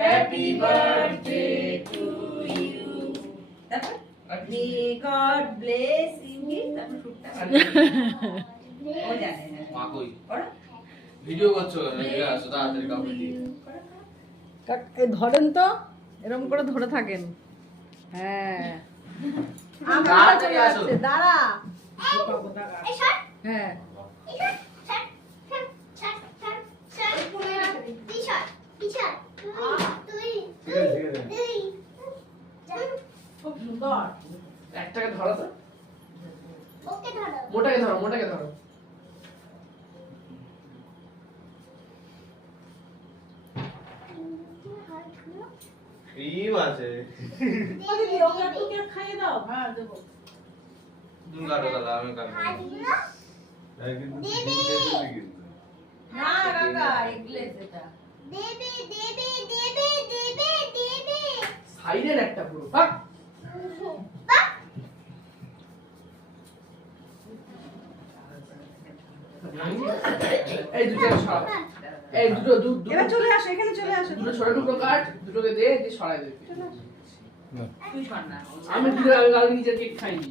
Happy birthday to you. তারপর May God bless you. তারপর শুটটা ও জানে না মা কই পড়ো ভিডিও করছো এদিকে আসো তাড়াতাড়ি কাউকে দিয়ে এই ধরেন তো এরকম করে ধরে থাকেন হ্যাঁ আমার কাছে চলে আসছে দাঁড়া হ্যাঁ খুব সুন্দর একটাকে ধরো তো মোটাকে ধরো ক্রিম আছে খাইয়ে দাও হ্যাঁ দেবো তুমি কাটো দাদা আমি কাটবো না কাকা এগলেস এটা সাইডের একটা পুরো বাহ এই দুটো সব এই দুটো এবার চলে আসো এখানে চলে আসো দুটো ছোট টুকরো কাট দুটোকে দিয়ে সরাই দেবে তুই শোন না আমি দুটো আমি নিজের কেক খাইনি